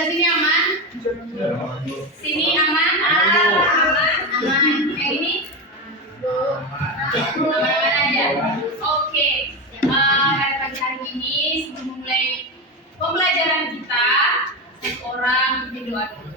Bisa sini aman? Sini aman? Aman. Yang ini? Aman-aman aja. Oke. Pada pagi hari ini sebelum memulai pembelajaran kita, satu orang berdoa dulu.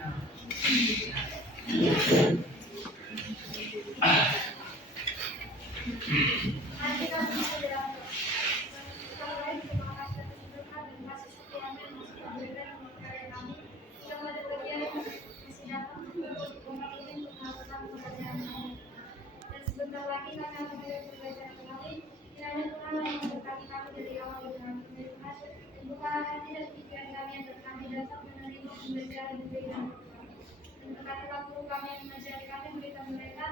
Sebentar lagi kami akan belajar kembali. Kiranya Tuhan yang memberkati kami dari awal hingga akhir. Dan bukalah hati dan pikiran kami agar kami dapat menerima pembelajaran yang diberikan. Dan berkati waktu kami yang mengajari kami, berikan mereka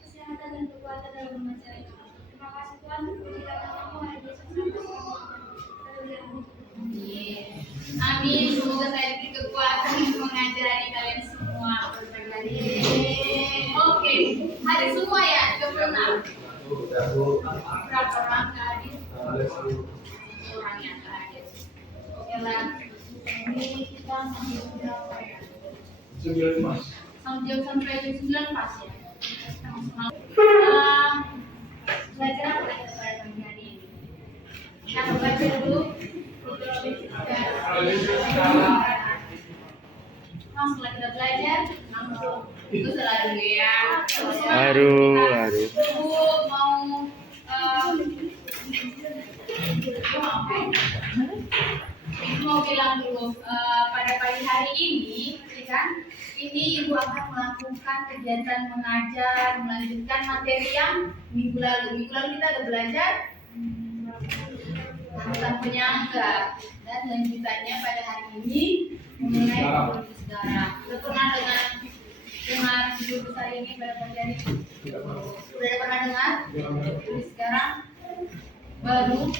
kesehatan dan kekuatan dalam mengajari kami. Terima kasih Tuhan, pujilah namamu hari Yesus Kristus. Amin. Semoga saya diberi kekuatan untuk mengajari kalian semua. Oke, hari semua ya, 36. Berapa orang hadir? Orang yang hadir. Oke lah. Ini kita sampai berapa ya? 9 Sampai jam 9 pas ya. Belajar apa ya pada pagi hari ini? Kita baca dulu. Setelah kita belajar, langsung itu selalu ya. Aduh. Mau bilang dulu pada pagi hari ini, kan? Ini ibu akan melakukan kegiatan mengajar, melanjutkan materi yang minggu lalu. Minggu lalu kita ada belajar tentang penyangga, dan lanjutannya pada hari ini mengenai biologi sejarah. Sudah pernah dengar judul besar ini pada pagi hari ini? Sudah pernah dengar? Biologi sejarah baru.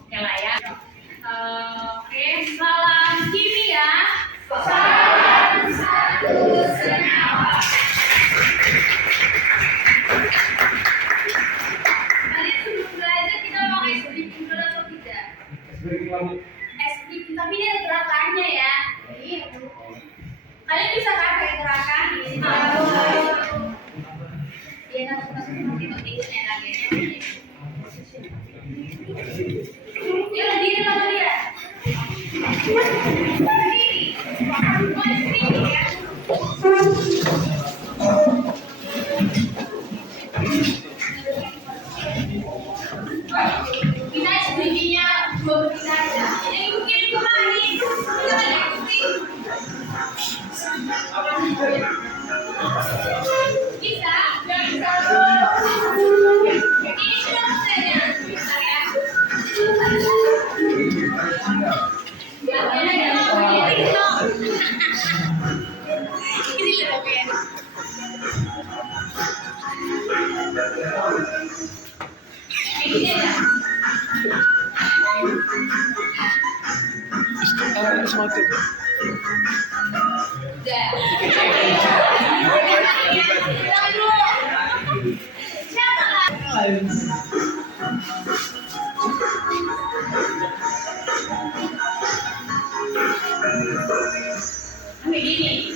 Oke lah ya. Oke, salam kimia. Salam satu senyawa. Kalian sebelum belajar kita mau explain dulu atau tidak? Explain, tapi ini ada gerakannya ya. Kalian bisa pakai gerakan ini. Dia nanti lagi. Dia berdiri sama dia. Kita explain-nya berbeda saja. Yang mungkin kemari, kita ikuti. Bisa. Ini sudah selesai. Bisa ya. Begini.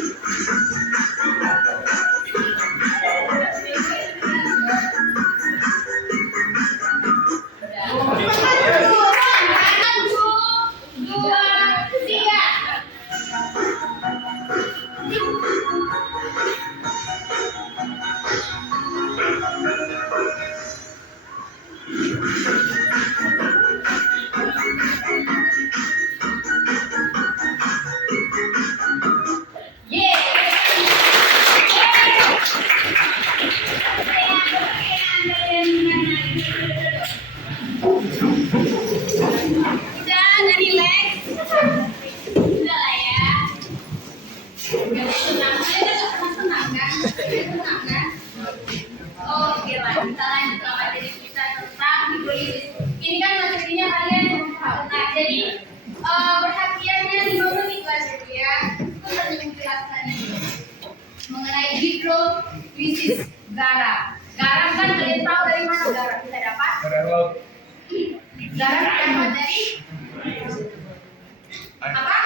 Oke lah, kita lanjut materi kita tentang hidrolisis. Ini kan materinya kalian tahu. Nah, jadi perhatiannya 5 menit lah ya. Itu tadi menjelaskan mengenai hidrolisis garam. Garam kan kalian tahu dari mana garam kita dapat? Garam dapat dari apa?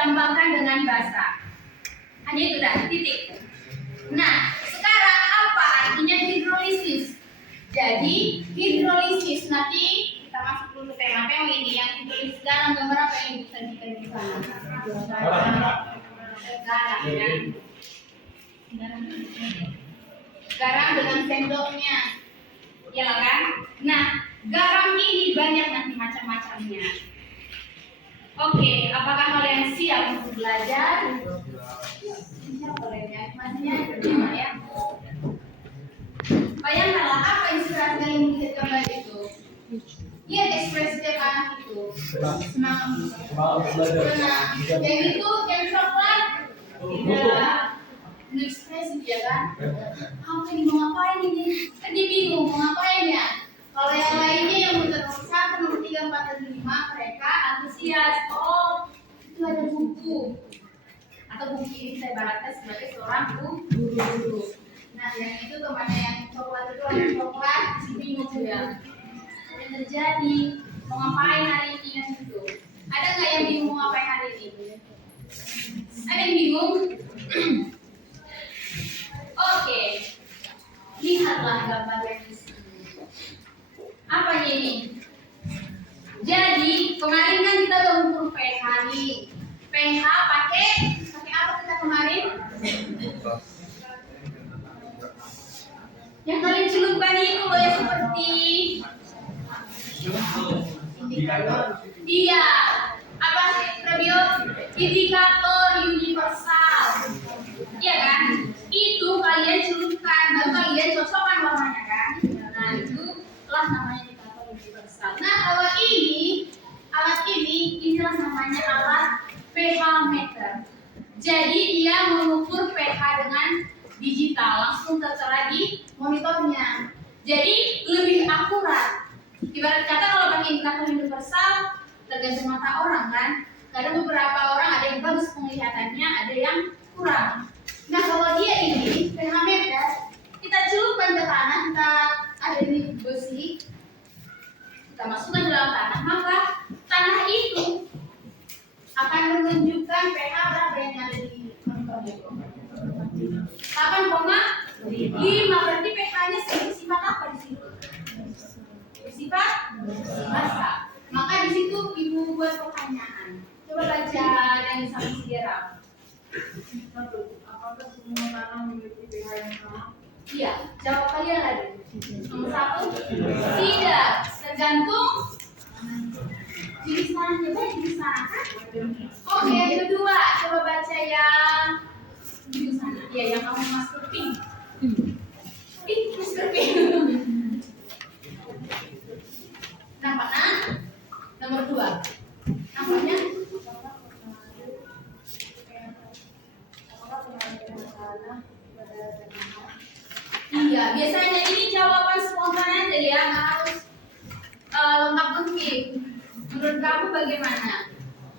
ditambahkan dengan basah. Hanya itu dah, titik. Nah, sekarang apa artinya hidrolisis? Jadi hidrolisis nanti kita masuk dulu tema ini yang hidrolisis garam, gambar apa yang bisa kita bisa? Garam ya. Garam dengan sendoknya, ya kan? Nah, garam ini banyak nanti macam-macamnya. Oke, apakah kalian siap untuk belajar? Siap kalian, maksudnya gimana ya? Bayangkanlah apa inspirasi kalian melihat gambar itu. Lihat ekspresi setiap anak itu. Senang belajar. Yang itu yang coklat tidak ekspresi dia kan. Apa ini mau ngapain ini? Kan dia bingung mau ngapain ya. Kalau yang lainnya yang nomor 1, nomor 3, 4, dan 5 mereka antusias. Oh, itu ada buku. Atau buku ini saya baratkan sebagai seorang guru. Nah, yang itu temannya yang coklat itu lagi coklat, si bingung juga. Apa yang terjadi? Mau ngapain hari ini yang itu? Ada nggak yang bingung mau ngapain hari ini? Ada yang bingung? Oke, lihatlah gambar yang di sini. Apa ini? Jadi kemarin kan kita udah ukur pH nih. pH pakai apa kita kemarin? Yang kalian celupkan itu loh yang seperti iya apa Fabio? Indikator universal, iya kan? Itu kalian celupkan baru kalian cocokkan warnanya kan? Nah itu lah namanya indikator universal. Nah alat ini inilah namanya alat pH meter. Jadi dia mengukur pH dengan digital langsung tertera di monitornya. Jadi lebih akurat. Ibarat kata kalau pakai indikator universal tergantung mata orang kan. Kadang beberapa orang ada yang bagus penglihatannya, ada yang kurang. Nah kalau dia ini pH meter, kita celupkan ke tanah, kita ada di besi, kita masukkan ke dalam tanah, maka tanah itu akan menunjukkan pH berapa yang ada di monitor itu. 8,5 berarti pH-nya bersifat apa di situ? Bersifat basa. Maka di situ ibu buat pertanyaan. Coba baca yang sampai sejarah. Apakah semua tanah memiliki pH yang sama? Iya, jawab kalian lagi. Nomor 1, tidak. Tergantung jenis tanahnya. Baik jenis tanah kan? Oke, yang kedua, coba baca yang di sana. Iya, yang kamu masker pink. Pink, masker pink. Nampak kan? Nomor 2. Nampaknya? Iya, biasanya ini jawaban spontan aja ya, nggak harus lengkap lengkap. Menurut kamu bagaimana?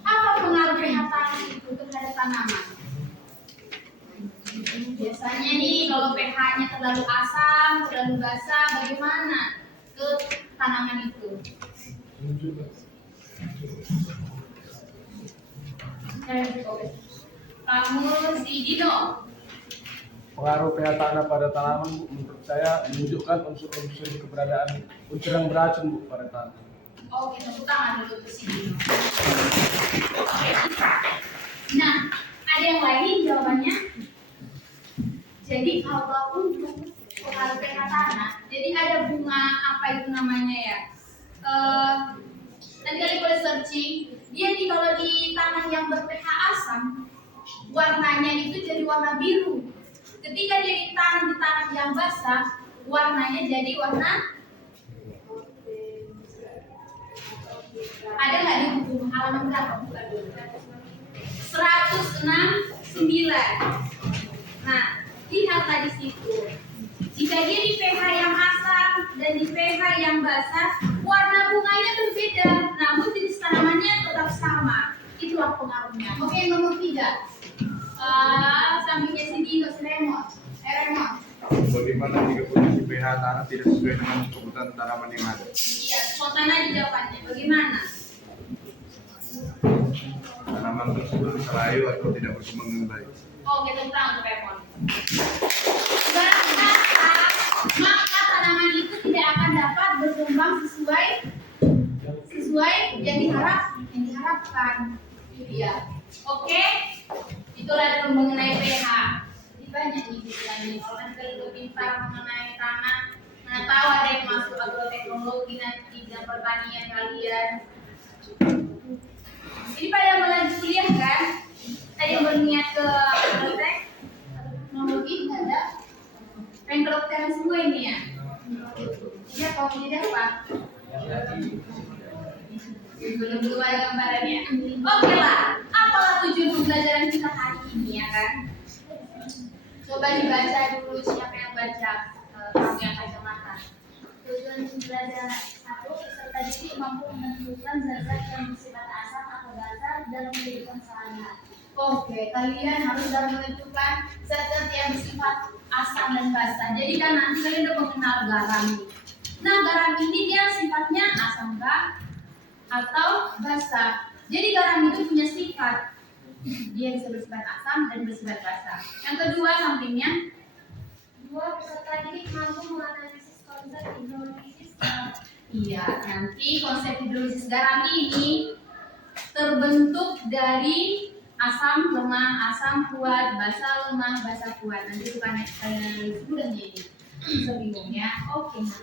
Apa pengaruh pH tanah itu terhadap tanaman? Biasanya nih kalau pH-nya terlalu asam, terlalu basah, bagaimana ke tanaman itu? Kamu si Dino. Pengaruh pH tanah pada tanaman, Bu, menurut saya menunjukkan unsur-unsur keberadaan unsur yang beracun, Bu, pada tanah. Oke, tepuk tangan dulu ke sini. Nah, ada yang lain jawabannya? Jadi kalau untuk pengaruh pH tanah, jadi ada bunga apa itu namanya ya? Nanti kalian boleh searching. Dia kalau di tanah yang ber-pH asam, warnanya itu jadi warna biru. Ketika dia ditanam di tanah yang basah, warnanya jadi warna. Ada nggak di buku halaman berapa? Buka dulu. 169. Nah, lihat tadi situ. Jika dia di pH yang asam dan di pH yang basah, warna bunganya berbeda, namun jenis tanamannya tetap sama. Itulah pengaruhnya. Oke, nomor 3. Sampingnya si Dino, si Remon. Bagaimana jika kondisi pH tanah tidak sesuai dengan kebutuhan tanaman yang ada? Iya, spontan aja jawabannya. Bagaimana? Tanaman tanaman tersebut bisa layu atau tidak berkembang dengan baik. Oke, tentang untuk Pepon. Ibarat kata, maka tanaman itu tidak akan dapat berkembang sesuai yang diharapkan. Itu dia. Oke, itulah mengenai pH. Jadi banyak nih bilangnya. Kalau nanti lebih pintar mengenai tanah, mana tahu ada yang masuk agroteknologi nanti dalam pertanian kalian. Ini pada melanjut kuliah kan? Ada yang berniat ke agrotek atau teknologi ada? Pengen kedokteran semua ini ya? Iya, kalau jadi apa? Belum ada gambarannya. Oke lah, apalah tujuan pembelajaran kita hari ini ya kan? Coba dibaca dulu, siapa yang baca? Kamu yang kacamata. Tujuan pembelajaran 1, peserta didik mampu menentukan zat-zat yang bersifat asam atau basa dalam kehidupan sehari-hari. Oke, kalian harus dalam menentukan zat-zat yang bersifat asam dan basa. Jadi kan nanti kalian udah mengenal garam. Nah, garam ini dia sifatnya asam enggak atau basa. Jadi garam itu punya sifat, dia bisa bersifat asam dan bersifat basa. Yang kedua sampingnya, 2, peserta didik mampu menganalisis konsep hidrolisis garam. iya nanti konsep hidrolisis garam ini terbentuk dari asam lemah, asam kuat, basa lemah, basa kuat. Nanti bukan kalian analisis mudahnya ini. Sebingung ya. Oke. Nah,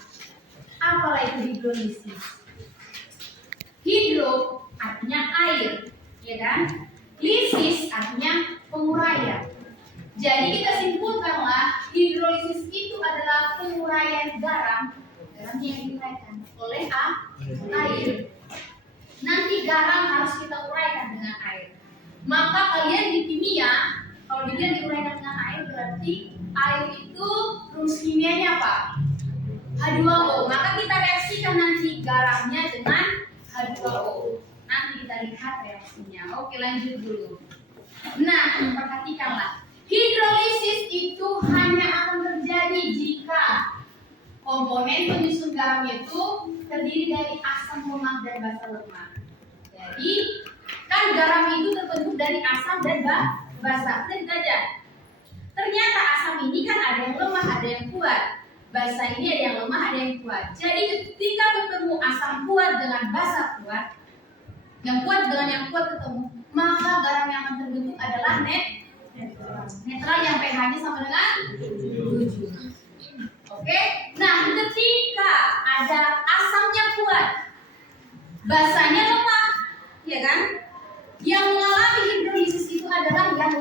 apalah itu hidrolisis? Hidro artinya air, ya kan? Lisis artinya penguraian. Jadi kita simpulkanlah hidrolisis itu adalah penguraian garam yang diuraikan oleh air. Nanti garam harus kita uraikan dengan air. Maka kalian di kimia, kalau dia diuraikan dengan air berarti air itu rumus kimianya apa? H2O. Maka kita reaksikan nanti garamnya dengan H2O. Nanti kita lihat reaksinya. Oke, lanjut dulu. Nah, perhatikanlah. Hidrolisis itu hanya akan terjadi jika komponen penyusun garam itu terdiri dari asam lemak dan basa lemak. Jadi, kan garam itu terbentuk dari asam dan basa. Lihat aja. Ternyata asam ini kan ada yang lemah, ada yang kuat. Basa ini ada yang lemah, ada yang kuat. Jadi ketika ketemu asam kuat dengan basa kuat, yang kuat dengan yang kuat ketemu, maka garam yang akan terbentuk adalah netral yang pH-nya sama dengan 7. Oke? Nah, ketika ada asamnya kuat, basanya lemah, ya kan? Yang mengalami hidrolisis itu adalah yang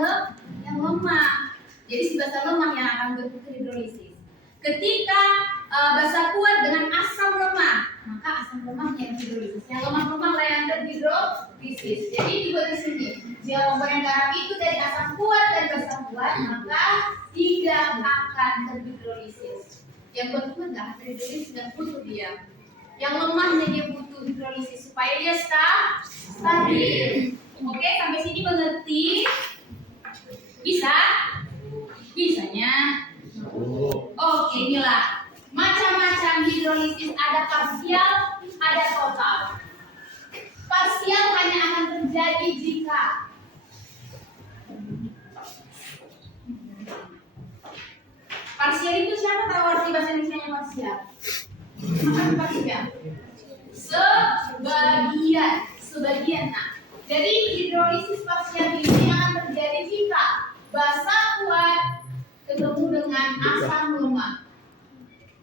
lemah. Jadi si basa lemah yang akan bentuk hidrolisis. Ketika basa kuat dengan asam lemah, maka asam lemah yang hidrolisis. Yang lemah-lemah lah yang terhidrolisis. Jadi dibuat di sini. Jika komponen garam itu dari asam kuat dan basa kuat, maka tidak akan terhidrolisis. Yang kuat itu nggak terhidrolisis dan butuh dia. Yang lemahnya dia butuh hidrolisis supaya dia stabil. Oke, sampai sini mengerti? Bisa? Bisanya? Oke, inilah macam-macam hidrolisis, ada parsial, ada total. Parsial hanya akan terjadi jika parsial itu siapa tahu arti bahasa Indonesia parsial? Apa parsial? Sebagian. Nah, jadi hidrolisis parsial ini akan terjadi jika basa kuat ketemu dengan asam lemah.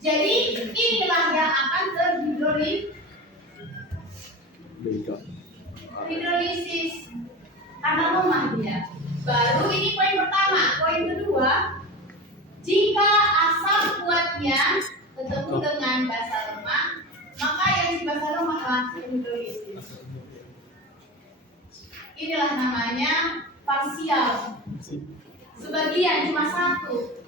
Jadi inilah yang akan terhidrolisis karena lemah dia. Baru ini poin pertama. Poin kedua, jika asam kuatnya ketemu dengan basa lemah, maka yang si basa lemah akan terhidrolisis. Inilah namanya parsial. Sebagian cuma satu.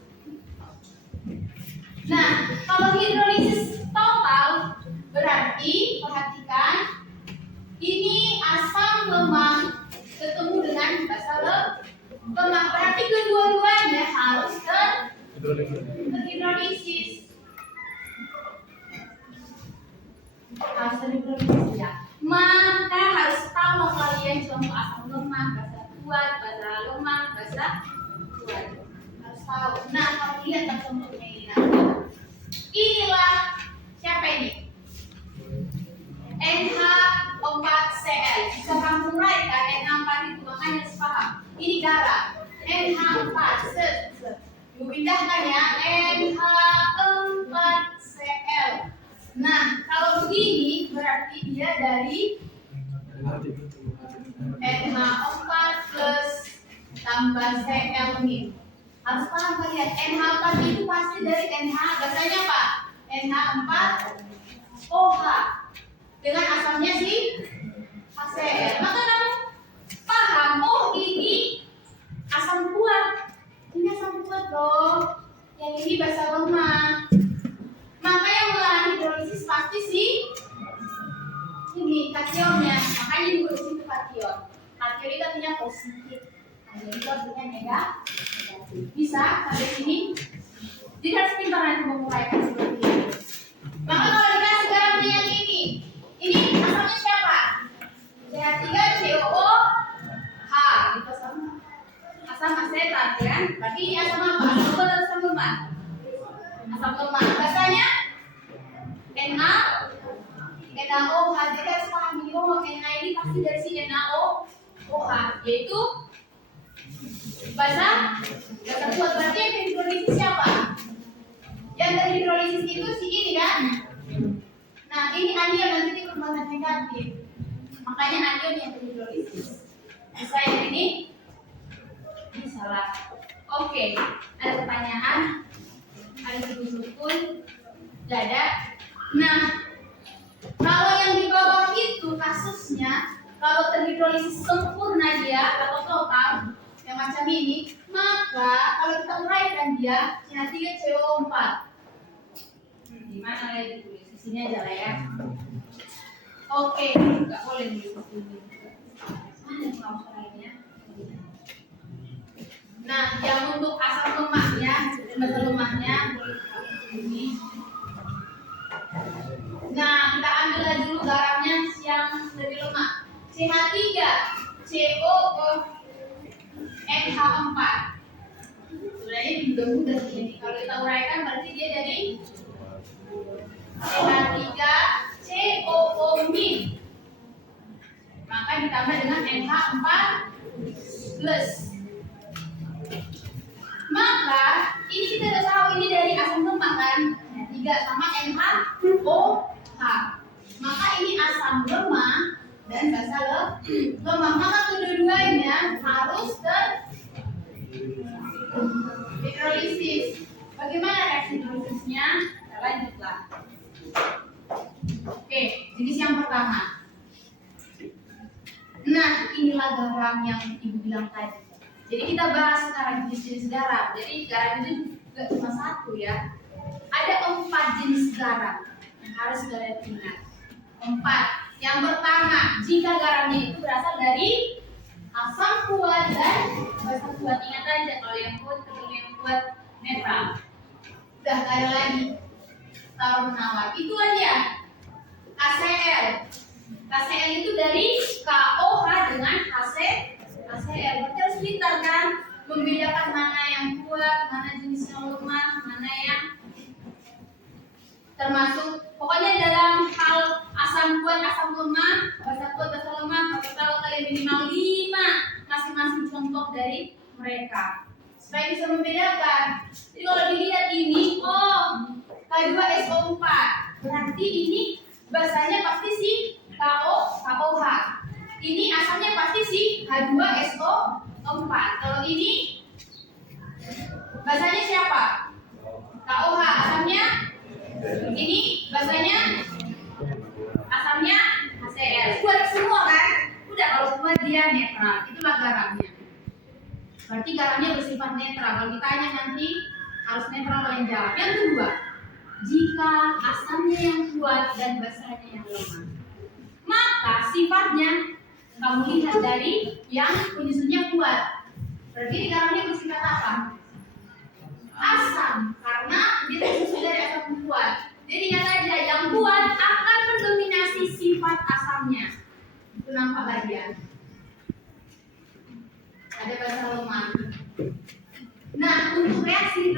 Nah, kalau hidrolisis total berarti perhatikan ini asam lemah ketemu dengan basa lemah. Berarti kedua-duanya harus terhidrolisis. Harus terhidrolisis ya. Maka harus tahu kalian yang contoh asam lemah, basa kuat, basa lemah, basa kuat. Harus tahu. Nah, kalau lihat kan contohnya ini. Inilah siapa ini? NH4Cl. Bisa kamu uraikan NH4 itu, makanya harus paham. Ini darah. NH4. Pindahkan ya. NH4Cl. Nah, kalau begini berarti dia dari NH4 plus tambah Cl ini. Harus paham kalian. NH4 itu pasti dari NH. Bahasanya apa? NH4OH. Dengan asamnya si HCl. Maka kamu paham, oh ini asam kuat. Ini asam kuat loh. Yang ini basa lemah. Maka yang melawan hidrolisis pasti si ini kationnya. Makanya di situ kation. Kation itu artinya positif. Nah, itu artinya negatif. Bisa sampai sini. Jadi harus pintar nanti menguraikan seperti ini. Maka kalau dikasih garamnya yang ini asamnya siapa? CH3COOH. Itu asam asetat kan? Berarti ini asam apa? Asam kuat atau asam lemah? Asam lemah. Bahasanya NaOH. Jadi harus paham ini, oh Na ini pasti dari si NaOH, yaitu basa kuat. Berarti yang terhidrolisis siapa? Yang terhidrolisis itu si ini kan? Nah, ini anion nanti di perubahan negatif. Makanya anion yang terhidrolisis. Bisa yang ini? Ini salah. Oke, ada pertanyaan? Ada sukun? Tidak ada? Nah, kalau yang di bawah itu kasusnya, kalau terhidrolisis sempurna dia atau total yang macam ini, maka kalau kita uraikan dia CH3COO4. Gimana lagi tulis? Di sini aja lah ya. Oke, nggak boleh di sini. Mana yang mau lainnya? Nah, yang untuk asam lemahnya, basa lemahnya boleh ini. Nah, kita ambil lagi dulu garamnya yang dari lemah. CH3COONH4. Sebenarnya mudah-mudah sih. Kalau kita uraikan berarti dia dari CH3COO-. Maka ditambah dengan NH4 plus. Maka ini kita udah tahu ini dari asam lemah kan? 3 sama NaOH. Maka ini asam lemah dan basa lemah. Maka kedua-duanya harus terhidrolisis. Bagaimana reaksi hidrolisisnya? Kita lanjutlah. Oke, jenis yang pertama. Nah, inilah garam yang ibu bilang tadi. Jadi kita bahas sekarang jenis-jenis garam. Jadi garam itu juga cuma satu ya. Ada 4 jenis garam yang harus kalian ingat. 4. Yang pertama, jika garamnya itu berasal dari asam kuat dan basa kuat. Ingat aja kalau yang kuat ketemu yang kuat netral. Udah gak ada lagi tawar menawar. Itu aja. KCl. KCl itu dari KOH dengan HCl. Berarti harus pintar kan? Membedakan mana yang kuat, mana jenis yang lemah, mana yang termasuk. Pokoknya dalam hal asam kuat, asam lemah, basa kuat, basa lemah, harus tahu kalian minimal 5 masing-masing contoh dari mereka supaya bisa membedakan. Jadi kalau dilihat ini, oh H2SO4, berarti ini basanya pasti si KOH. Ini asamnya pasti si H2SO4. Kalau ini basanya siapa? KOH. Asamnya ini basanya asamnya HCl. Kuat semua kan? Udah, kalau kuat dia netral. Itulah garamnya. Berarti garamnya bersifat netral. Kalau ditanya nanti harus netral paling jauh. Yang kedua, jika asamnya yang kuat dan basanya yang lemah, maka sifatnya kamu lihat dari yang penyusunnya kuat. Berarti garamnya bersifat apa? Asam, karena dia tersusun dari asam kuat. Jadi ingat aja, yang kuat akan mendominasi sifat asamnya. Itu nampak lagi ya.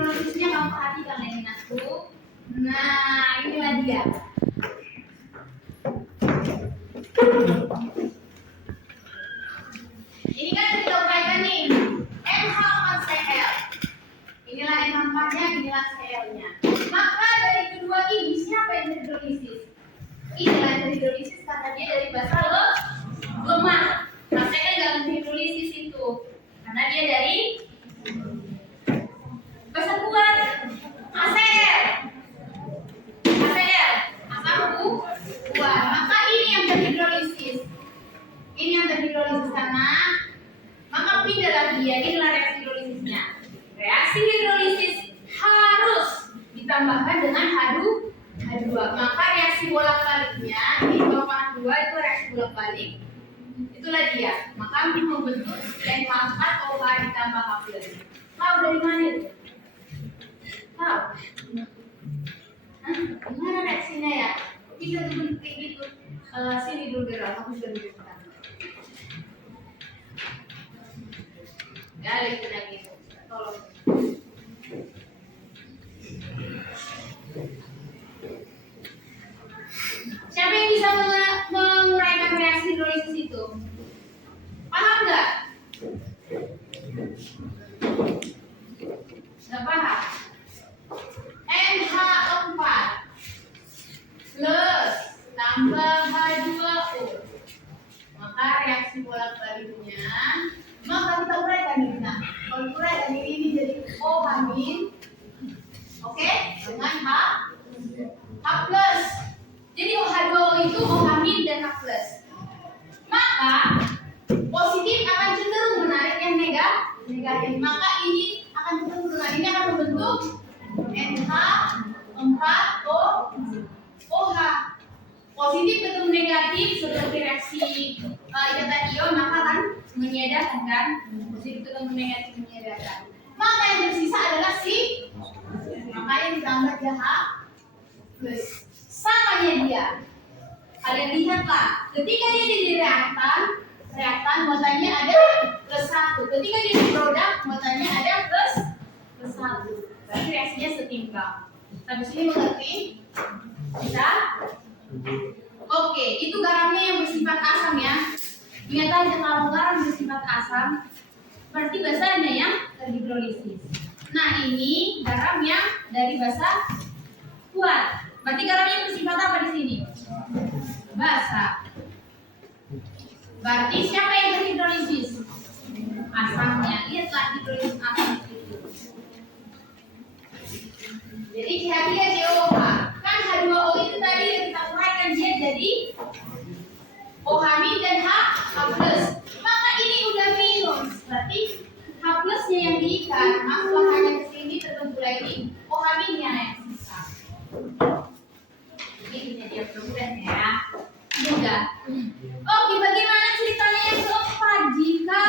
hidrolisisnya kamu perhatikan ya Minasku. Nah, inilah dia. Ini kan kita uraikan nih, NH4Cl. Inilah NH4-nya, inilah Cl-nya. Maka dari kedua ini siapa yang hidrolisis? Inilah yang hidrolisis karena dia dari basa lemah. Nah, Cl dalam hidrolisis itu karena dia dari basa kuat. HCl, asam kuat. Maka ini yang terhidrolisis. Ini yang terhidrolisis sana. Maka pindah lagi ya, inilah reaksi hidrolisisnya. Reaksi hidrolisis harus ditambahkan dengan H2. Maka reaksi bolak-baliknya ini bawah 2 itu reaksi bolak-balik. Itulah dia. Maka membentuk NH4OH ditambah H+. Tahu dari mana itu? Tahu? Gimana reaksinya ya? Bisa terbentuk gitu. Sini dulu biar aku sudah tunjukkan. Ya, lagi. Tolong. Siapa yang bisa menguraikan reaksi hidrolisis itu? Paham nggak? Nggak paham? NH4 plus tambah H2O. Maka reaksi bolak-baliknya, maka kita uraikan ini. Nah, kalau uraikan ini jadi OH-, oke, dengan H plus. Jadi H2O itu OH- dan H+. Maka positif akan cenderung menarik yang negatif. Maka ini akan cenderung menarik, ini akan membentuk NH4OH. Positif ketemu negatif seperti reaksi ikatan ion, maka akan menyedarkan kan? Positif ketemu negatif menyedarkan. Maka yang tersisa adalah makanya ditambah H plus. Samanya dia. Kalian lihatlah, ketika dia di reaktan muatannya ada +1. Ketika dia di produk muatannya ada +1. Berarti reaksinya setimpal. Sampai sini mengerti? Bisa? Oke, itu garamnya yang bersifat asam ya. Ingat aja kalau garam bersifat asam, berarti basanya yang terhidrolisis. Nah, ini garam yang dari basa kuat. Berarti garamnya bersifat apa di sini? Basa. Berarti siapa yang terhidrolisis? Asamnya. Lihatlah hidrolisis asam itu. Jadi CH3COH. Kan H2O itu tadi kita uraikan dia jadi OH- dan H+. Maka ini udah minus. Berarti H+-nya yang diikat, maka hanya ke sini terbentuk lagi OH- yang sisa. Ini dia mudah ya. Mudah. Oke, bagaimana ceritanya yang keempat jika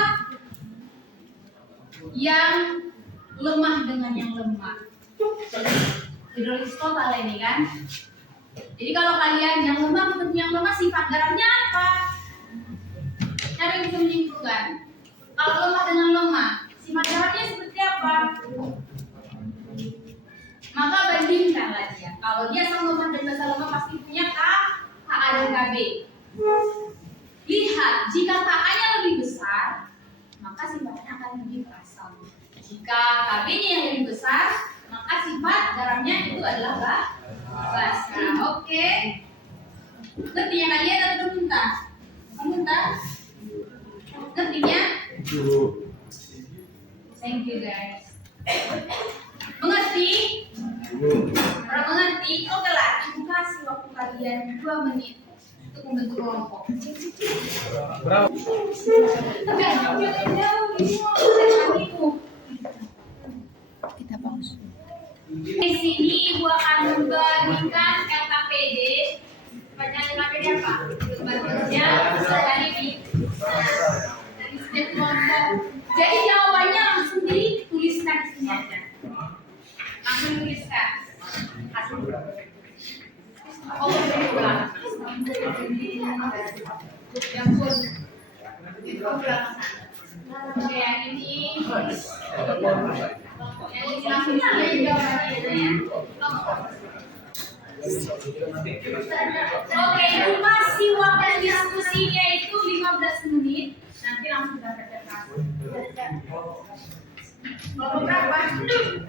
yang lemah dengan yang lemah? Hidrolisis total ini kan. Jadi kalau kalian yang lemah ketemu yang lemah, sifat garamnya apa? Siapa yang bisa menyimpulkan? Kalau lemah dengan lemah, sifat garamnya seperti apa? Maka bandingkanlah dia. Kalau dia sama lemah dan basa lemah pasti punya Ka dan Kb. Lihat, jika Ka-nya lebih besar, maka sifatnya akan lebih asam. Jika Kb-nya yang lebih besar, maka sifat garamnya itu adalah basa. Oke. Ngertinya kalian atau muntah? Muntah? Ngertinya? Thank you guys. Mengerti? Orang mengerti? Oke lah, ibu kasih waktu kalian 2 menit untuk membentuk kelompok. Berapa? Kita pause. Di sini ibu akan membandingkan LKPD. Baca LKPD apa? Bagiannya dari setiap kelompok. Jadi jawabannya langsung dituliskan di sini aja. Langsung tuliskan. Oh, berulang. Ya pun. Itu berulang. Oke, yang ini kelompoknya Yang ini langsung saya jawabannya ya. Oke, masih waktu diskusinya itu 15 menit. Nanti langsung kita kerjakan. Kelompok berapa?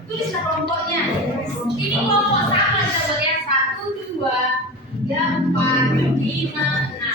Tulislah kelompoknya. Ini kelompok sama sahabat ya. 1, 2, 3, 4, 5, 6.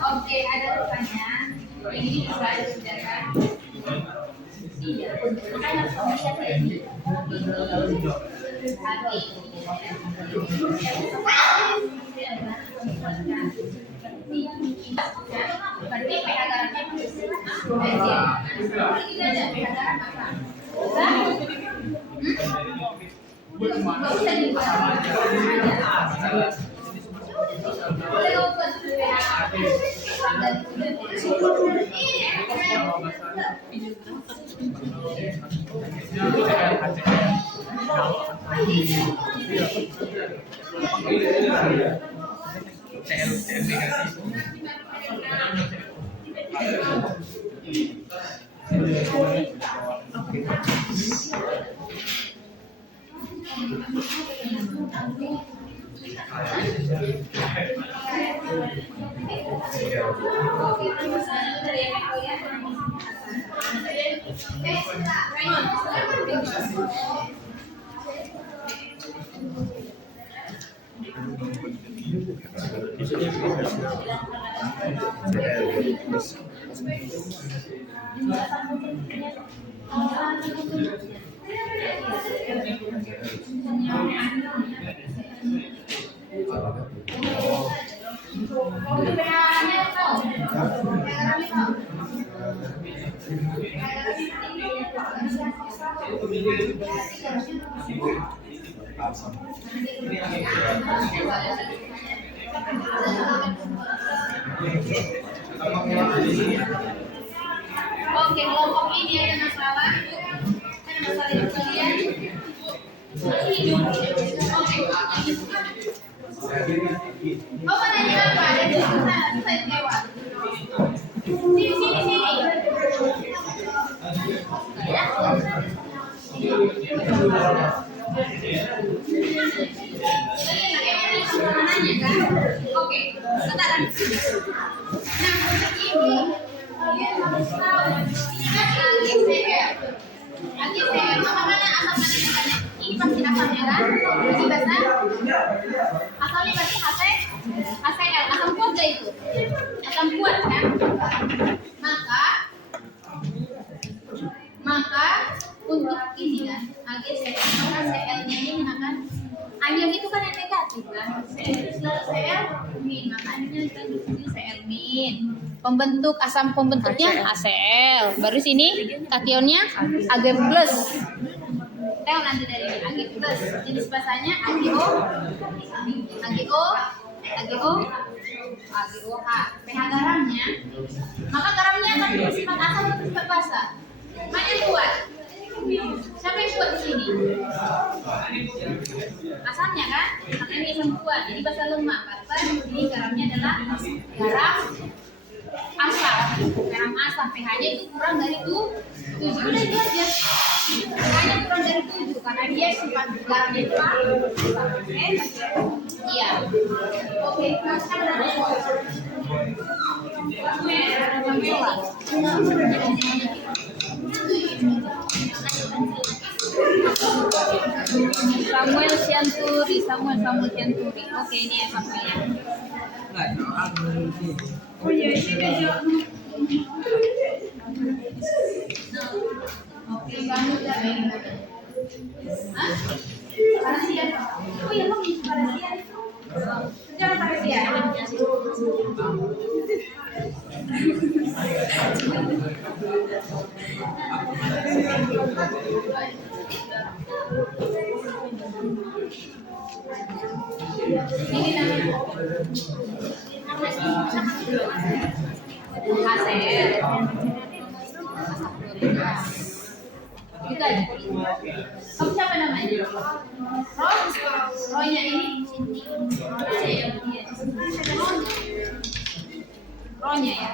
Oke, ada pertanyaan. Ini bisa dikerjakan. Iya, makanya harus lihat ya ini. Berarti PH-garamnya nggak usah dibuat. Oke, kelompok ini ada masalah. Ada masalah yang kalian. Oh, menanya apa? Ada di sana, saya lewat. Sini. Oke, sebentar. Nah, ini kalian harus tahu ini kan AGCR. Maka mana asal mananya? Ini pasti asalnya kan? Ini bahasa asalnya pasti ACL, asam kuat gak itu? Asam kuat kan? Maka untuk ini kan AGCR, maka CL-nya ini akan ion itu kan yang negatif kan? Cl min, makanya kita di sini Cl min. Pembentuk asam pembentuknya HCl. Baru sini kationnya Ag+. Tengok nanti dari ini Ag+. Jenis basanya AgO, AgOH. pH garamnya, maka garamnya akan bersifat asam atau bersifat basa? Mana yang kuat? Siapa yang kuat di sini? Asamnya kan? Maka ini yang kuat. Jadi basa lemak. Karena ini garamnya adalah garam asam. pH-nya itu kurang dari 7. Udah itu aja. pH-nya kurang dari 7 karena dia sifat garamnya itu asam. Iya. Oke, Samuel Sianturi. Oke, ini ya Samuelnya. Oh iya, ini beda. Oke, kamu udah main. Hah? Parasian. Oh iya, kamu itu parasian. Jangan parasian. Ini namanya HCl. Gitu aja. Kamu siapa namanya? Roy-nya ini? Roy-nya ya?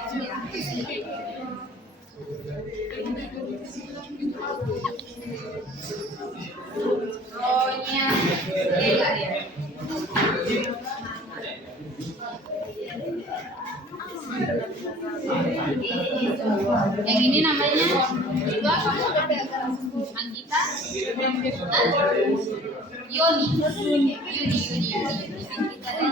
Roy-nya enggak ya? Yang ini namanya juga kamu Anggita, Yoni, Anggita dan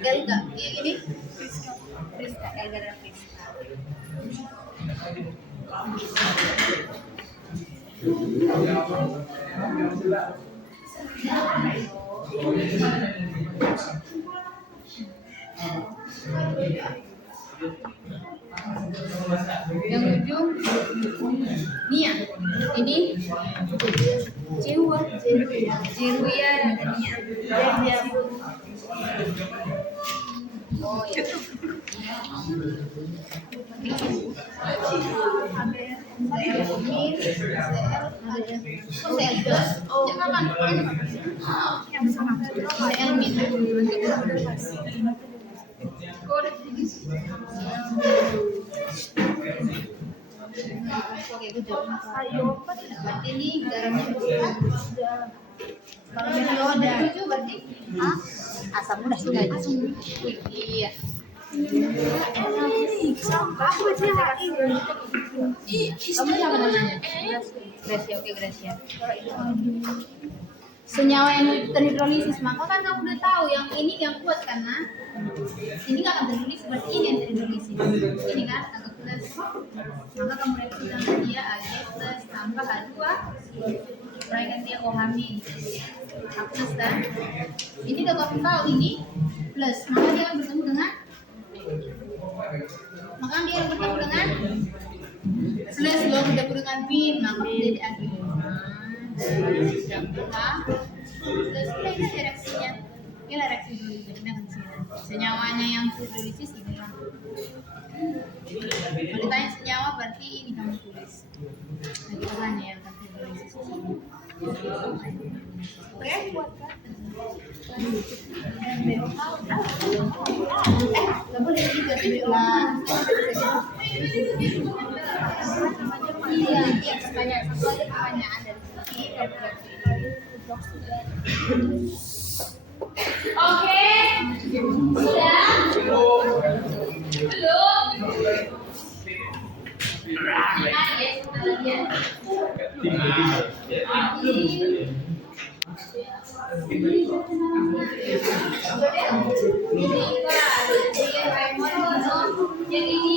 Elga, yang ini Priska, Elga dan Priska. Yang ujung Nia, ini Jeruya dan Nia. Oh ya. Oke, betul. Berarti ini garamnya bersifat. Kalau ada 7 berarti asam udah sudah. Iya. Kamu siapa namanya? Gracia, oke Gracia. Senyawa yang terhidrolisis, maka kan kamu udah tahu yang ini yang kuat karena ini nggak akan terhidrolisis, berarti ini yang terhidrolisis. Ini kan agak plus, maka kamu reaksikan dia Ag plus tambah H2, peraikan dia OH min, H plus dan ini udah kamu tahu ini plus, maka dia akan bertemu dengan plus lo bertemu dengan min, maka menjadi Ag. Plus ini ada reaksinya. Inilah reaksi hidrolisis dengan sini. Senyawanya yang hidrolisis inilah. Kalau ditanya senyawa berarti ini kamu tulis. Hanya yang hidrolisis ini. Buat kan? Nggak boleh juga iya, pertanyaan dari sini. Oke. Sudah? Belum? Ah, ya, sebentar lagi ya. Yang ini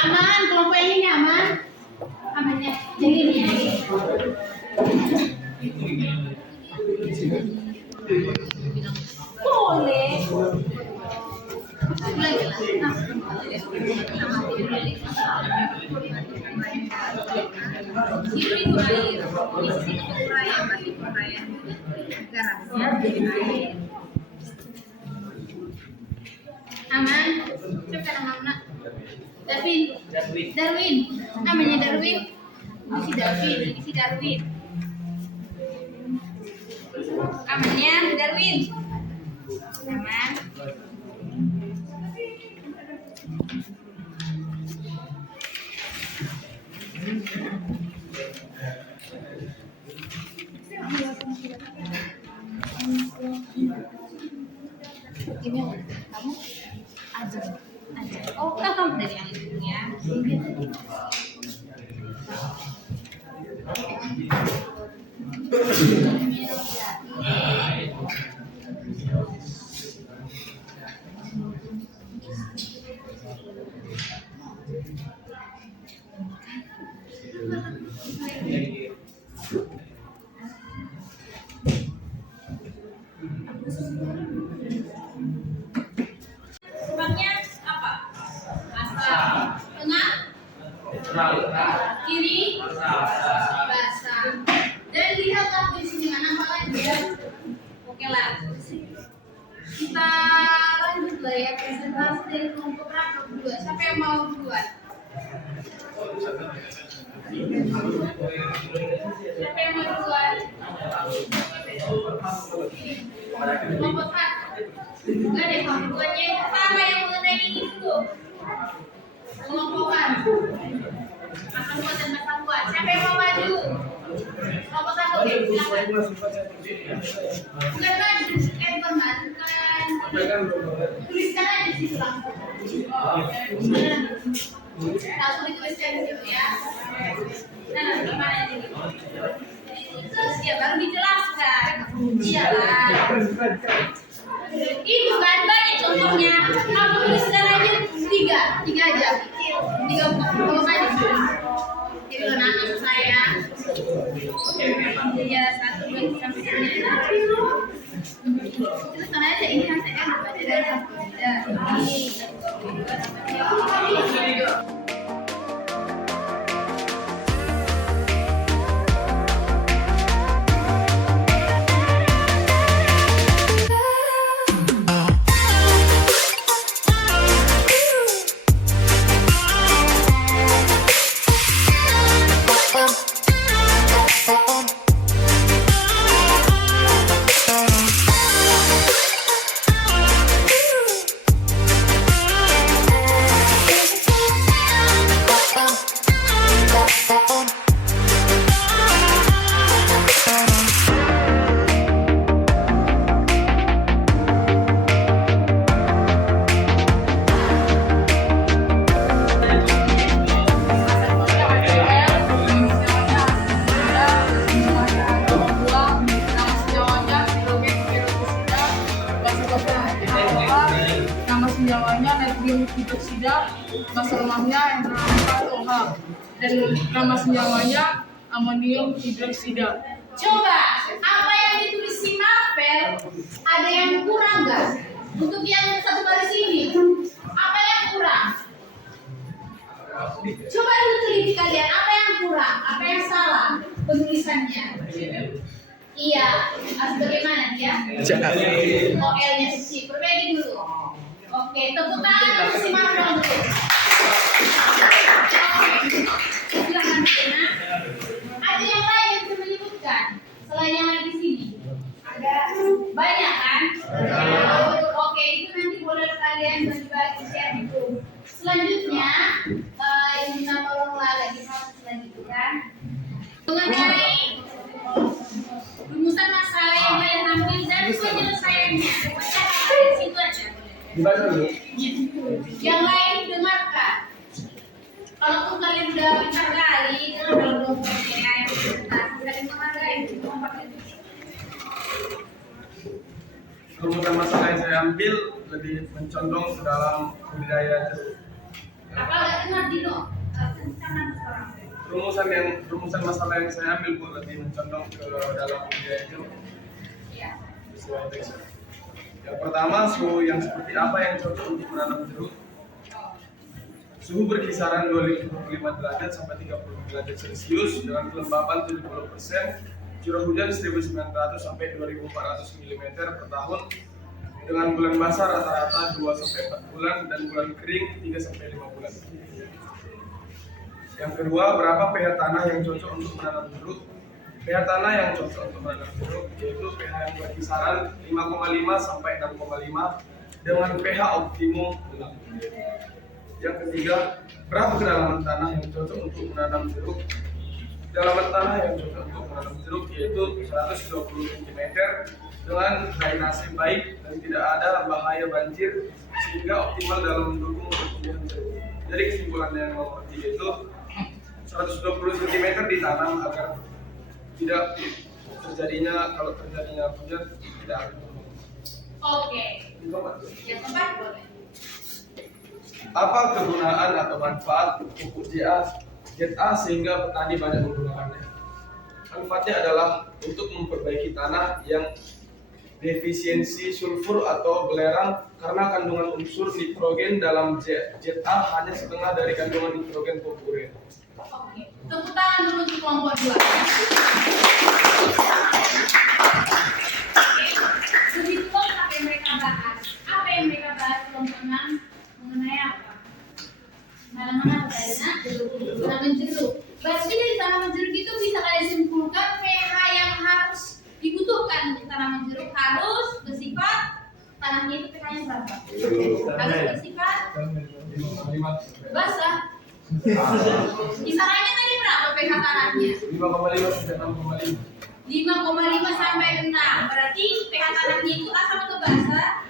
aman, kelompok ini aman. Amannya. Jadi ini ya. Boleh. Aman. Siapa nama? Darwin. Namanya Darwin. Ini si Darwin. Amannya Darwin. Aman. Ini kamu aja. Oh, kamu dari yang itu ya. Sebabnya apa? Asal. Tengah? Kiri? Basah. Dan lihatlah di sini mana apa ya? Oke lah. Kita lanjut lah ya presentasi dari kelompok rapor 2. Siapa yang mau duluan? Siapa yang mau duluan? Kelompok 1. Enggak deh, kelompoknya sama yang mengenai ini tuh. Kelompokan. Makan buat dan makan buat. Siapa yang mau maju? Kelompok 1 deh, silakan. Bukan maju, bukan maju, bukan. Tuliskan aja di situ langsung. Langsung dituliskan di situ ya. Nah, gimana ini? Terus ya baru dijelaskan. Iyalah. Itu kan banyak contohnya. Kamu tuliskan aja 3 aja. 3 buku aja. Jadi lo nangis saya. Ya 1, 2, 3, 4. Terus kan aja ini hasilnya baca dari amonium hidroksida, masa lemahnya yang bernama OH, dan nama senyawanya amonium hidroksida. Coba, apa yang ditulis si Mapel, ada yang kurang nggak? Untuk yang satu baris ini, apa yang kurang? Coba dulu teliti kalian, apa yang kurang? Apa yang salah penulisannya? Iya, harus bagaimana dia? Oh, L-nya kecil, perbaiki dulu. Oke, tepuk tangan untuk si Mapel dulu. Silakan Dina. Ada yang lain yang bisa menyebutkan selain yang ada di sini? Ada banyak kan? Oke, itu nanti boleh kalian bagi-bagi share di grup. Selanjutnya, yang minta tolong lagi selanjutnya kan? Mengenai rumusan masalah yang kalian ambil dan penyelesaiannya. Di situ aja. Dibaca dulu. Yang lain dengarkan. Kalaupun kalian udah pintar kali, jangan dong kayak kalian menghargai. Rumusan masalah yang saya ambil lebih mencondong ke dalam budidaya jeruk. Apa nggak dengar Dino? Tangan sekarang. Rumusan masalah yang saya ambil Bu lebih mencondong ke dalam budidaya jeruk. Iya. Sesuai teks. Yang pertama, suhu yang seperti apa yang cocok untuk menanam jeruk? Suhu berkisaran 25 derajat sampai 30 derajat Celcius dengan kelembapan 70%, curah hujan 1900 sampai 2400 mm per tahun, dengan bulan basah rata-rata 2 sampai 4 bulan dan bulan kering 3 sampai 5 bulan. Yang kedua, berapa pH tanah yang cocok untuk menanam jeruk? pH tanah yang cocok untuk menanam jeruk yaitu pH yang berkisaran 5,5 sampai 6,5 dengan pH optimum 6. Yang ketiga, berapa kedalaman tanah yang cocok untuk menanam jeruk? Kedalaman tanah yang cocok untuk menanam jeruk yaitu 120 cm dengan drainase baik dan tidak ada bahaya banjir sehingga optimal dalam mendukung pertumbuhan jeruk. Jadi kesimpulannya yang nomor 3 itu 120 cm ditanam agar tidak kalau terjadinya hujan tidak akan. Oke. Yang keempat boleh. Apa kegunaan atau manfaat pupuk ZA sehingga petani banyak menggunakannya? Manfaatnya adalah untuk memperbaiki tanah yang defisiensi sulfur atau belerang karena kandungan unsur nitrogen dalam ZA hanya setengah dari kandungan nitrogen pupuk. Oke. Tepuk tangan dulu untuk kelompok 2. Begitu apa yang mereka bahas? Apa yang mereka bahas kelompok 6 mengenai apa? Tanaman jeruk. Berarti dari tanaman jeruk itu bisa kalian simpulkan pH yang harus dibutuhkan untuk tanaman jeruk harus bersifat tanahnya itu pH-nya berapa? Harus bersifat basah. Kisarannya tadi berapa pH tanahnya? 5,5 sampai 6,5. 5,5 sampai 6. Berarti pH tanahnya itu asam atau basah?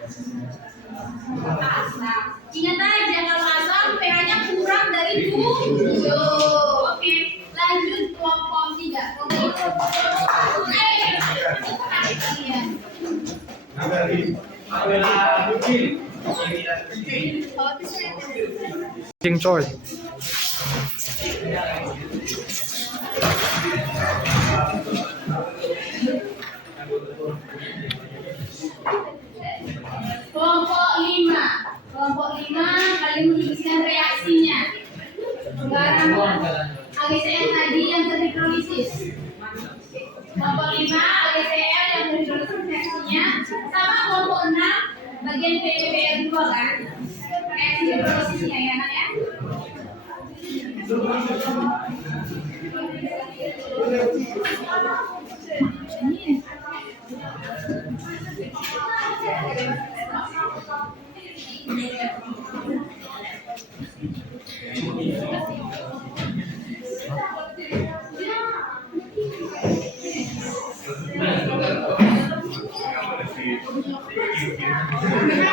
Asam. Ingat aja kalau asam pH-nya kurang dari 7. Oke, lanjut kelompok 3. King Choi. Kelompok 5 kalian menuliskan reaksinya. Garam AgCl tadi yang terhidrolisis. Kelompok 5 AgCl yang terhidrolisis reaksinya sama kelompok 6 bagian PBBR2 kan? Reaksi hidrolisisnya ya nak ya.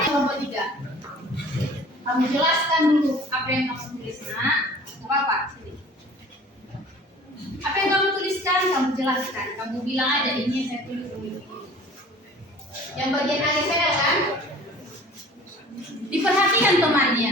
Kelompok 3. Kamu jelaskan dulu apa yang kamu tulis nak. Apa sini. Apa yang kamu tuliskan kamu jelaskan. Kamu bilang aja ini saya tulis dulu. Yang bagian AgCl kan? Diperhatikan kalian temannya.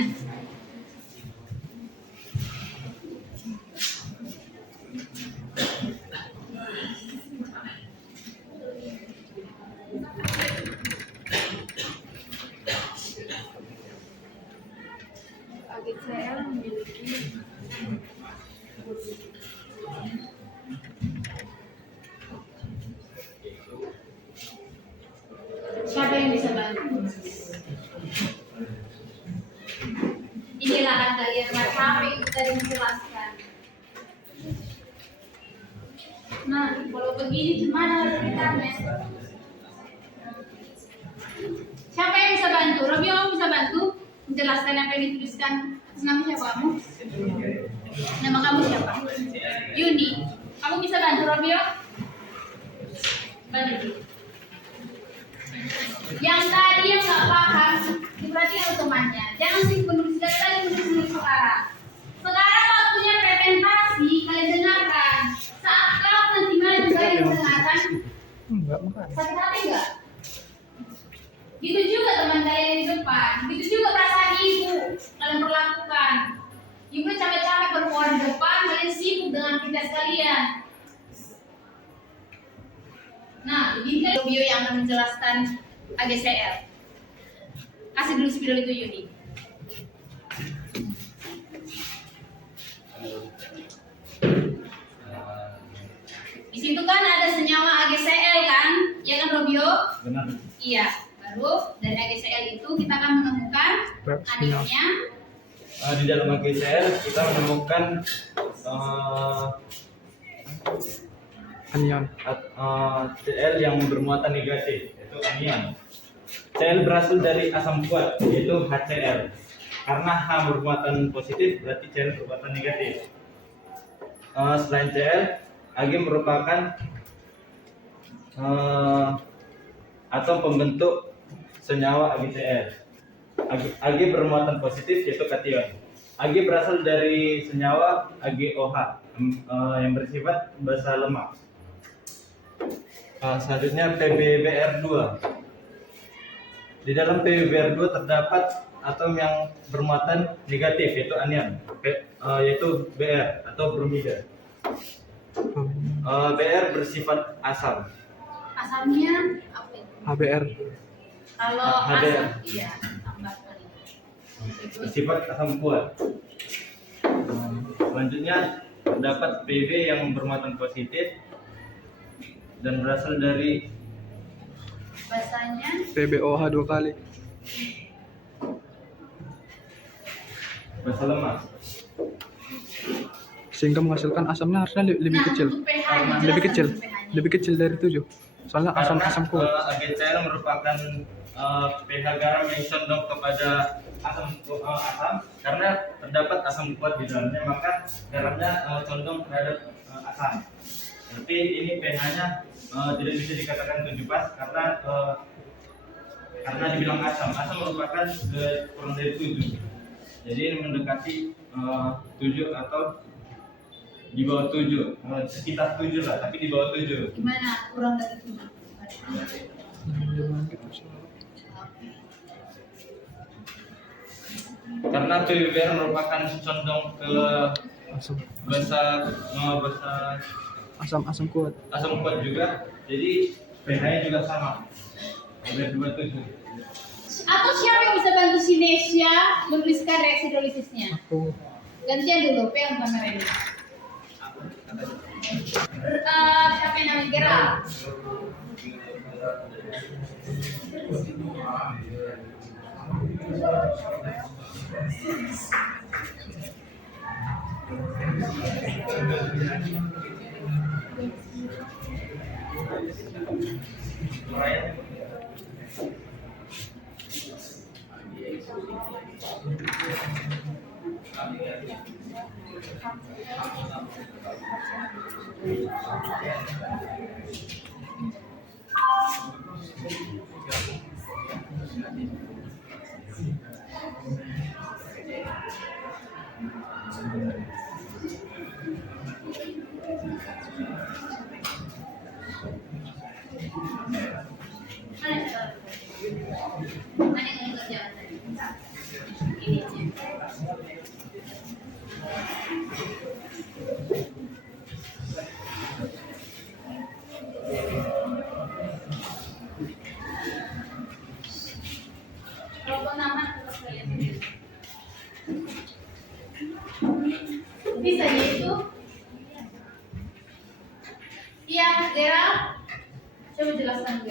AGCL memiliki Siapa yang bisa bantu? Inilah kan kalian capek dari menjelaskan. Nah, kalau begini gimana ceritanya? Siapa yang bisa bantu? Robio bisa bantu menjelaskan apa yang dituliskan atas nama siapa kamu? Nama kamu siapa? Yuni. Kamu bisa bantu Robio? Bantu. Yang tadi yang nggak paham, berarti harus temannya. Jangan sih menulis dari tadi menulis sekarang. Sekarang waktunya presentasi, kalian dengarkan. Saat kau nanti maju kalian mendengarkan. Sakit hati enggak? Gitu juga teman kalian yang di depan. Gitu juga perasaan ibu kalian perlakukan. Ibu capek-capek berpulang di depan, kalian sibuk dengan tugas kalian. Nah, ini kan video yang akan menjelaskan AGCL. Kasih dulu spidol itu Yuni. Di situ kan ada senyawa AGCL kan? Ya kan Robio? Benar. Iya. Baru dari AGCL itu kita akan menemukan anionnya. Di dalam AGCL kita menemukan Anion. Cl yang bermuatan negatif, yaitu anion. Cl berasal dari asam kuat, yaitu HCl. Karena H bermuatan positif, berarti Cl bermuatan negatif. Selain Cl, Ag merupakan atom pembentuk senyawa AgCl. Ag bermuatan positif, yaitu kation. Ag berasal dari senyawa AgOH yang bersifat basa lemak. Selanjutnya PbBr2. Di dalam PbBr2 terdapat atom yang bermuatan negatif, yaitu anion, yaitu Br atau bromida. Br bersifat asam. Asamnya apa itu? HBr. Kalau HBr. asam, iya, tambah kali. Bersifat asam kuat. Selanjutnya terdapat Pb yang bermuatan positif dan berasal dari Basanya PbOH 2 kali. basa lemak. Sehingga menghasilkan asamnya harusnya lebih kecil. untuk pH-nya, Lebih jelaskan kecil. untuk pH-nya. Lebih kecil dari 7. Soalnya asam kuat. AgCl merupakan pH garam yang condong kepada asam karena terdapat asam kuat di dalamnya, maka garamnya condong terhadap asam. Tapi ini pH-nya tidak bisa dikatakan 7 pas karena dibilang asam. Asam merupakan kurang dari 7. Jadi ini mendekati 7 atau di bawah 7, sekitar 7 lah, tapi di bawah 7. Gimana? Kurang dari itu? Karena PbBr merupakan condong ke Asam kuat. asam kuat juga, jadi pH-nya juga sama, ada 27. Atau siapa yang bisa bantu Sinesia menuliskan reaksi hidrolisisnya? Aku. Gantian dulu, P yang kamera ini. Siapa yang namanya Gerald?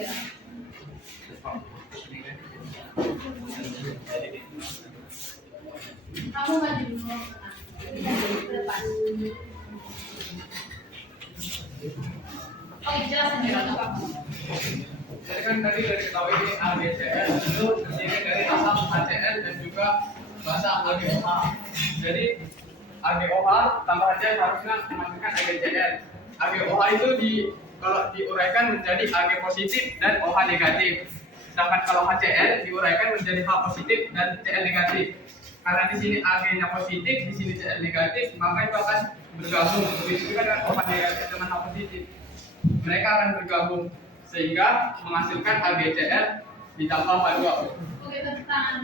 Geral. Kamu maju dulu. Ke depan. Oke, jelasin Geral apa? Jadi kan tadi dari ketahui ini AGCL itu terdiri dari asam HCl dan juga basa AgOH. Jadi AgOH tambah HCl harusnya menghasilkan AgCl. AgOH itu kalau diuraikan menjadi Ag positif dan OH negatif. Sedangkan kalau HCl diuraikan menjadi H positif dan Cl negatif. Karena di sini Ag-nya positif, di sini Cl negatif, maka itu akan bergabung. Begitu juga dengan OH negatif dengan H positif. Mereka akan bergabung sehingga menghasilkan AgCl ditambah H2O. Oke, tepuk tangan.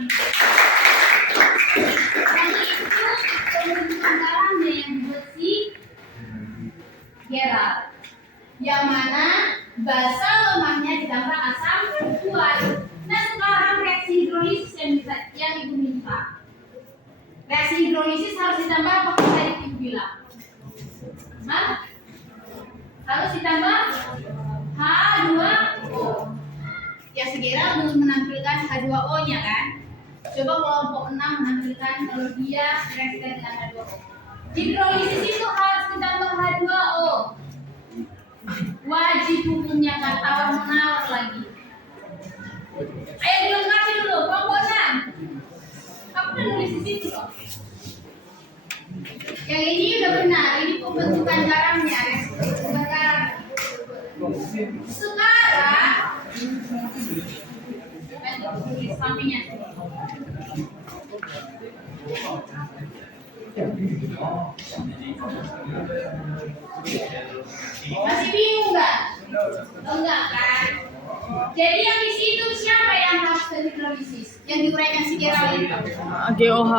Yang itu pembentukan garamnya yang dibuat si Geral. Yang mana basa lemahnya ditambah asam kuat. Nah, sekarang reaksi hidrolisis yang ibu minta. Reaksi hidrolisis harus ditambah apa tadi ibu bilang? Hah? Harus ditambah H2O. Ya, si Geral belum menampilkan H2O-nya kan? Coba kelompok 6 menampilkan kalau dia reaksikan dengan H2O. Hidrolisis itu harus ditambah H2O. Wajib hukumnya kan, tawar-menawar lagi. Ayo dilengkapi dulu, kelompok 6. Aku udah nulis di situ loh. Yang ini udah benar, ini pembentukan garamnya. Pembentukan garam. Sekarang tulis sampingnya. Masih bingung nggak? Enggak kan? Jadi yang di situ siapa yang harus terhidrolisis? Yang diuraikan si Geral itu? AgOH.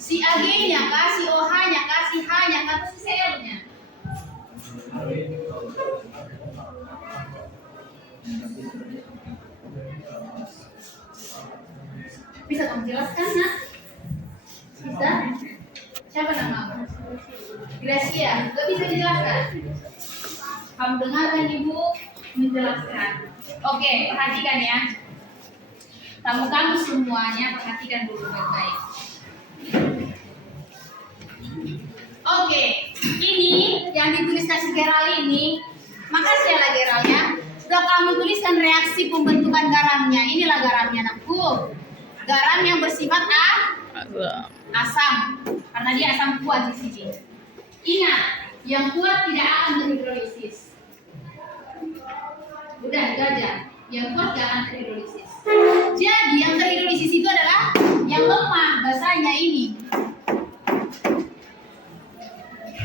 Si Ag-nya kah, si OH-nya kah, si H-nya kah, atau si Cl-nya? Bisa kamu jelaskan, nak? Bisa? Siapa namamu? Gracia, gak bisa dijelaskan? Kamu dengarkan ibu menjelaskan. Oke, perhatikan ya. Kamu semuanya perhatikan dulu baik-baik. Oke, ini yang dituliskan si Geral ini. Makasih ya Geral ya. Setelah kamu tuliskan reaksi pembentukan garamnya, inilah garamnya anakku. Garam yang bersifat asam, karena dia asam kuat di sini. Ingat, yang kuat tidak akan terhidrolisis. Udah gajah, yang kuat gak akan terhidrolisis. Jadi yang terhidrolisis itu adalah yang lemah, basanya ini.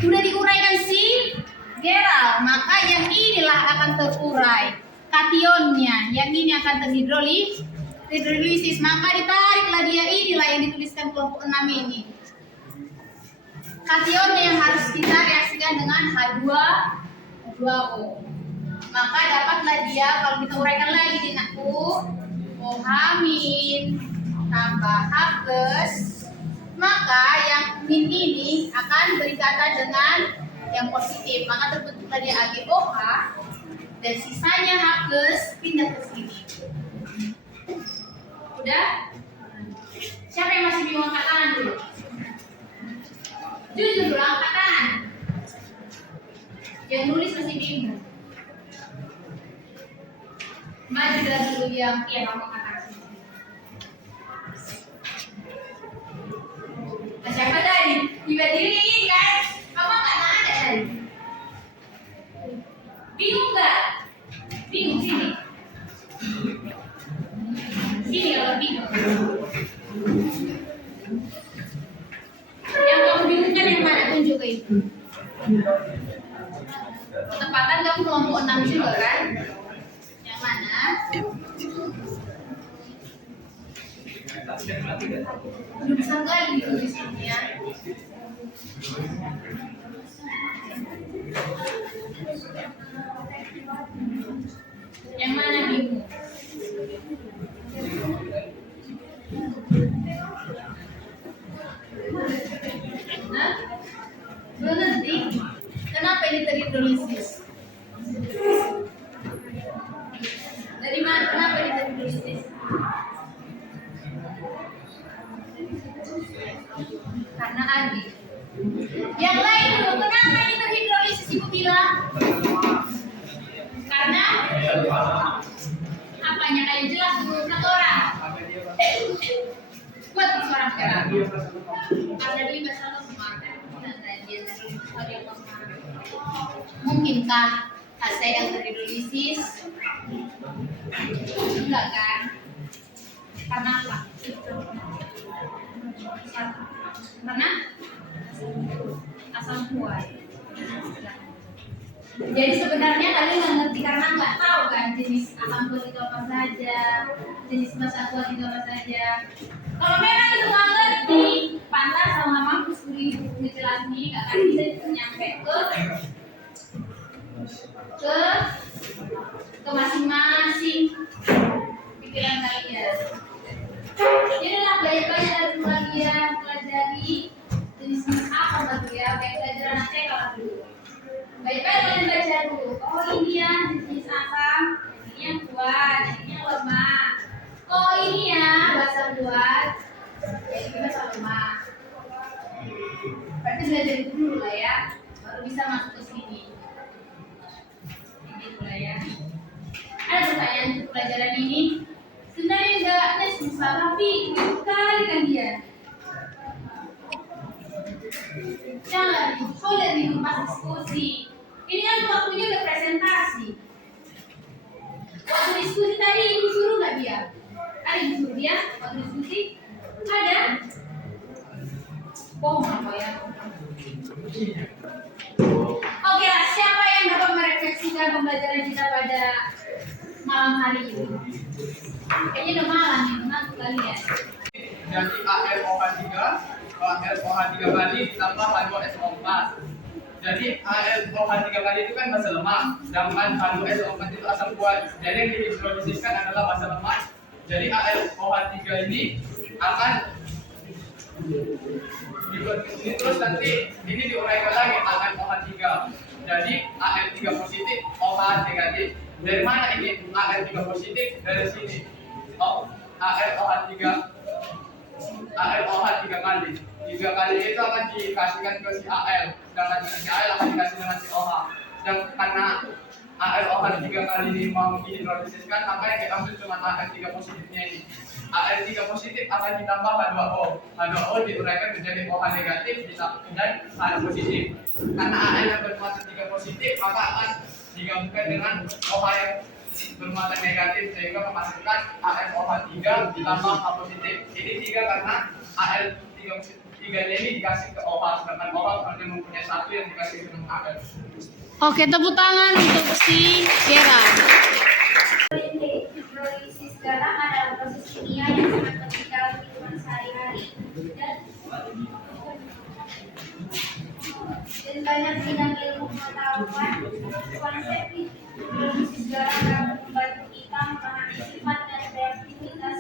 Sudah diuraikan si Geral, maka yang inilah akan terurai. Kationnya, yang ini akan terhidrolisis, maka ditariklah dia, inilah yang dituliskan kelompok 6 ini. Kationnya yang harus kita reaksikan dengan H2O. Maka dapatlah dia, kalau kita uraikan lagi di nakku, OH- tambah H+, maka yang min ini akan berikatan dengan yang positif, maka terbentuklah dia AgOH dan sisanya H+ pindah ke sini. Udah? Siapa yang masih bingung angkat tangan dulu? Jujur dulu, angkat tangan. Yang nulis masih bingung. Maju dulu yang kamu angkat tangan. Nah, siapa tadi? Tiba-tiba ini kan? Kamu angkat tangan ada tadi? Bingung nggak? Bingung sini. Sini kalau bingung. Yang kamu bingungkan yang mana? Tunjuk ke ibu. Ketepatan kamu kelompok 6 juga kan? Yang mana? Belum bisa kali ditulisnya. Yang mana bingung? Hah? Belum ngerti? Kenapa ini terhidrolisis? Apanya kayak jelas dulu satu orang. Buat seorang sekarang. Ada di bahasa kemarin mungkinkah saya yang hidrolisis? Enggak kan? Karena apa? Karena asam kuat. Jadi sebenarnya kalian nggak ngerti karena nggak tahu kan jenis asam kuat itu apa saja, jenis basa kuat itu apa saja. Kalau memang itu nggak ngerti, pantas sama mampus kuliah jelas nih, nggak akan bisa nyampe ke masing-masing pikiran kalian. Jadilah banyak-banyak dari pelajari jenis apa baru ya, kayak pelajaran nanti kalau dulu. Baik-baik kalian baca dulu. Oh ini ya jenis asam, ini yang kuat, ini yang lemah. Oh ini ya basa kuat, jadi basa lemah. Berarti belajar dulu lah ya, baru bisa masuk ke sini. Ini dulu ya. Ada pertanyaan untuk pelajaran ini? Sebenarnya enggak susah, tapi sekali kan dia. Jangan, boleh nih pas diskusi. Ini kan waktunya udah presentasi. Waktu diskusi tadi ibu suruh nggak dia? Ada ibu suruh dia waktu diskusi? Ada? Bohong apa ya? Oke lah, siapa yang dapat merefleksikan pembelajaran kita pada malam hari ini? Kayaknya udah malam nih, ngantuk kali ya. Jadi ALOH3 kali ditambah H2SO4. Jadi ALOH3 kali itu kan basa lemah, sedangkan H2SO4 itu asam kuat. Jadi yang dihidrolisiskan adalah basa lemah. Jadi ALOH3 ini akan dibuat ke sini, terus nanti ini diuraikan lagi ALOH3. Jadi Al3 positif, OH negatif. Dari mana ini Al3 positif? Dari sini. Oh, ALOH3 kali. 3 kali itu akan dikasihkan ke si Al, sedangkan si Al akan dikasih dengan si OH. Dan karena ALOH 3 kali ini mau dihidrolisiskan, maka yang diambil cuma Al3 positifnya ini. Al3 positif akan ditambah H2O. H2O diuraikan menjadi OH negatif dan H positif. Karena Al yang bermuatan 3 positif, maka akan digabungkan dengan OH yang bermuatan negatif sehingga menghasilkan ALOH3 ditambah H positif. Ini 3 karena Al3 ini dikasih ke OH, sedangkan OH hanya mempunyai 1 yang dikasih ke Al. Oke, tepuk tangan untuk si Gerard. Hidrolisis garam adalah proses kimia yang sangat penting dalam kehidupan sehari-hari dan banyak bidang ilmu pengetahuan. Konsep hidrolisis garam dapat membantu kita memahami sifat dan reaktivitas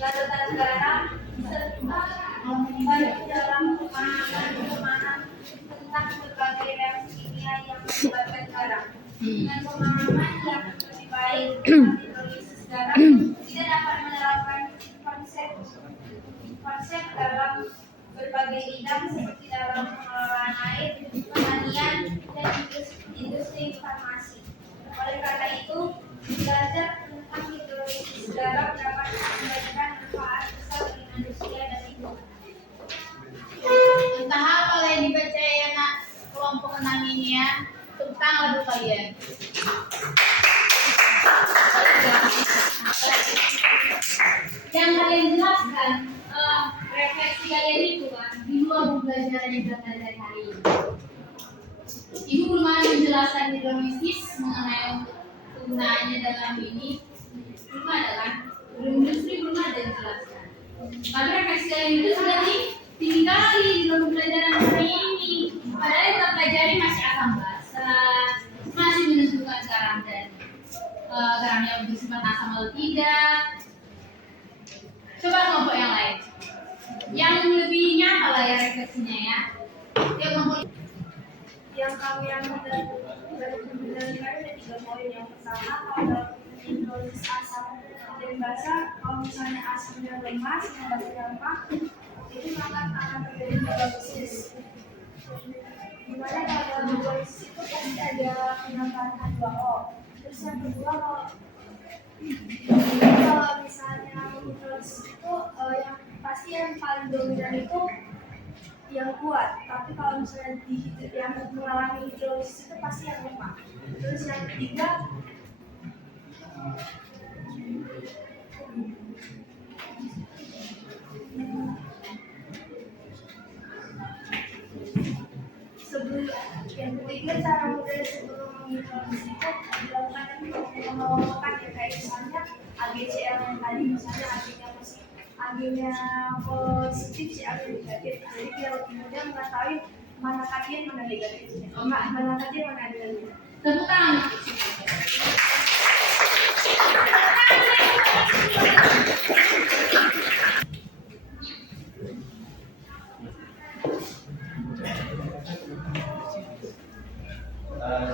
larutan garam serta membantu dalam pemahaman tentang berbagai reaksi kimia yang melibatkan garam. Dengan pemahaman yang lebih baik tentang hidrolisis garam, kita dapat menerapkan konsep dalam berbagai bidang seperti dalam pengelolaan air, pertanian, dan industri farmasi. Oleh karena itu, belajar tentang hidrolisis garam dapat memberikan manfaat besar bagi manusia dan lingkungan. Entah apa yang dibaca ya nak kelompok 6 ini ya. Tepuk tangan dulu kalian. Yang kalian jelaskan refleksi kalian itu kan di luar pembelajaran yang kita dari hari ini. Ibu belum ada menjelaskan hidrolisis mengenai penggunaannya dalam ini, belum ada kan? Belum industri belum ada yang jelaskan. Tapi refleksi kalian itu sudah tinggi kali di dalam pembelajaran hari ini. Padahal kita pelajari masih asam basa, masih menentukan garam dan garam yang bersifat asam atau tidak. Coba kelompok yang lain, yang lebih nyata lah ya refleksinya ya. Ya kelompok Yang kami ambil dari pembelajaran ada 3 poin. Yang pertama, kalau dalam hidrolisis asam dan basa, kalau misalnya asamnya lemas, yang basa gampang, itu maka akan terjadi hidrolisis. menggunakan 2O. Terus yang kedua, kalau misalnya hidrolisis itu yang pasti yang paling dominan itu yang kuat, tapi kalau misalnya yang mengalami hidrolisis itu pasti yang lemah. Terus yang ketiga, cara mudah sebelum menghidrolisis itu dilakukan pengelompokan ya, kayak misalnya AGCL yang tadi, misalnya AG-nya positif, CL negatif. Jadi biar lebih mudah mengetahui mana kajian mana negatifnya, mana kajian mana negatifnya. Tepuk tangan.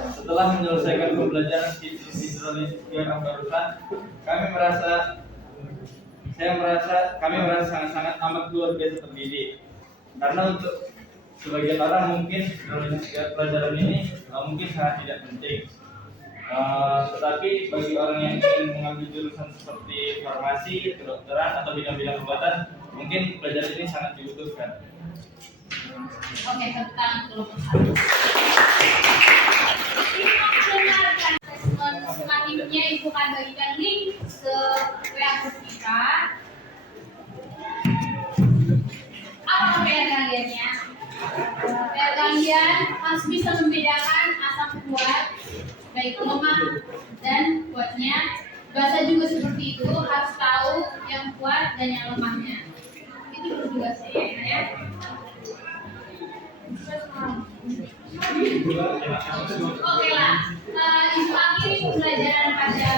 Setelah menyelesaikan pembelajaran hidrolisis garam barusan, kami merasa sangat-sangat amat luar biasa terdidik. Karena untuk sebagian orang mungkin hidrolisis pelajaran ini mungkin sangat tidak penting. Tetapi bagi orang yang ingin mengambil jurusan seperti farmasi, kedokteran atau bidang-bidang obatan, mungkin pelajaran ini sangat dibutuhkan. Oke, tepuk tangan kelompok 1. Dengarkan asesmen sumatifnya, Ibu akan bagikan link ke WA group kita. Apa PR kaliannya? PR kalian harus bisa membedakan asam kuat, baik lemah dan kuatnya. Bahasa juga seperti itu, harus tahu yang kuat dan yang lemahnya. Itu bertugas ya. Oke lah, Ibu akhiri pembelajaran pada